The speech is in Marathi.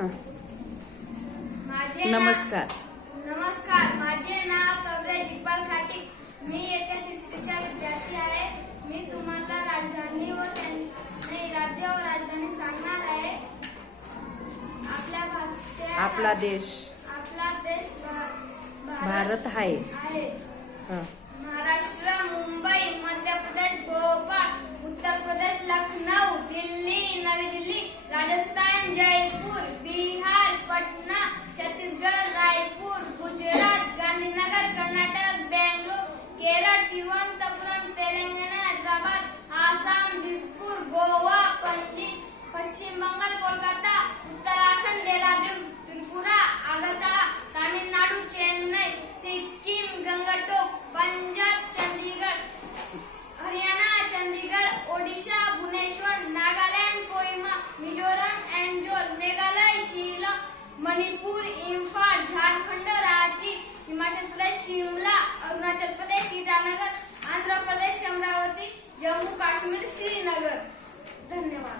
हं. माझे नमस्कार. नमस्कार. माझे नाव कवरेज इक्बाल खाटिक मी येत्या तिसरीच्या विद्यार्थी आहे. मी तुम्हाला राजधानी व राज्य व राजधानी सांगणार आहे. आपल्या भारत आपला देश. आपला देश भारत आहे. आहे. हं. महाराष्ट्र जयपूर बिहार पटना मणिपूर इम्फाळ झारखंड रांची हिमाचल प्रदेश शिमला अरुणाचल प्रदेश ईटानगर आंध्र प्रदेश अमरावती जम्मू काश्मीर श्रीनगर. धन्यवाद.